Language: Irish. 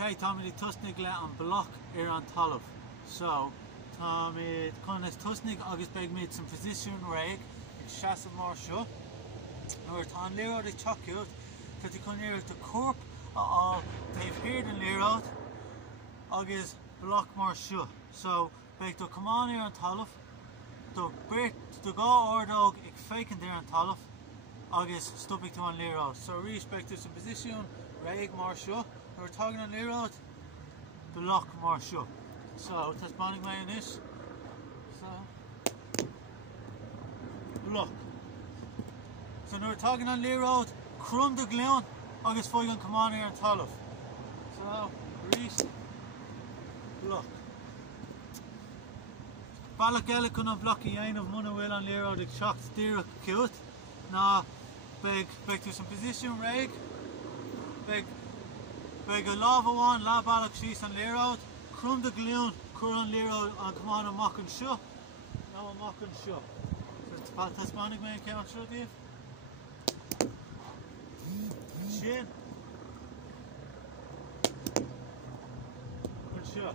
Okay, Tommy tusnig le an Bloc an Talamh. So, Tommy conas tusnig agus beg mid some position reg in Shasa Marsha. Nor tan lero de chocut that the conner the corp they've heard in lero agus Bloc Marsha. So, beg to come on here on Talamh. To brit to go ordog ik faken there on Talamh. Agus stopping to on lero. So, respect to some position reg Marsha. We're talking on Leroy, Bloc Marsha. So, Tasmanic mayonnaise. So, Bloc. So, now we're talking on Leroy, Crum de Gleon, August Foygan come on here and Talamh. So, Reese, Bloc. bhlocáil can on bhlocáil of money will on Leroy, the ceacht dear cute. Now, big to some position reg. Beg a lava one, la ballach she's on Leroy, Crum de Gleon, Curan Leroy, and come on a mock and show. Now a mock and show. So it's Tasmanic man count show, Dave. Shin. Good shot.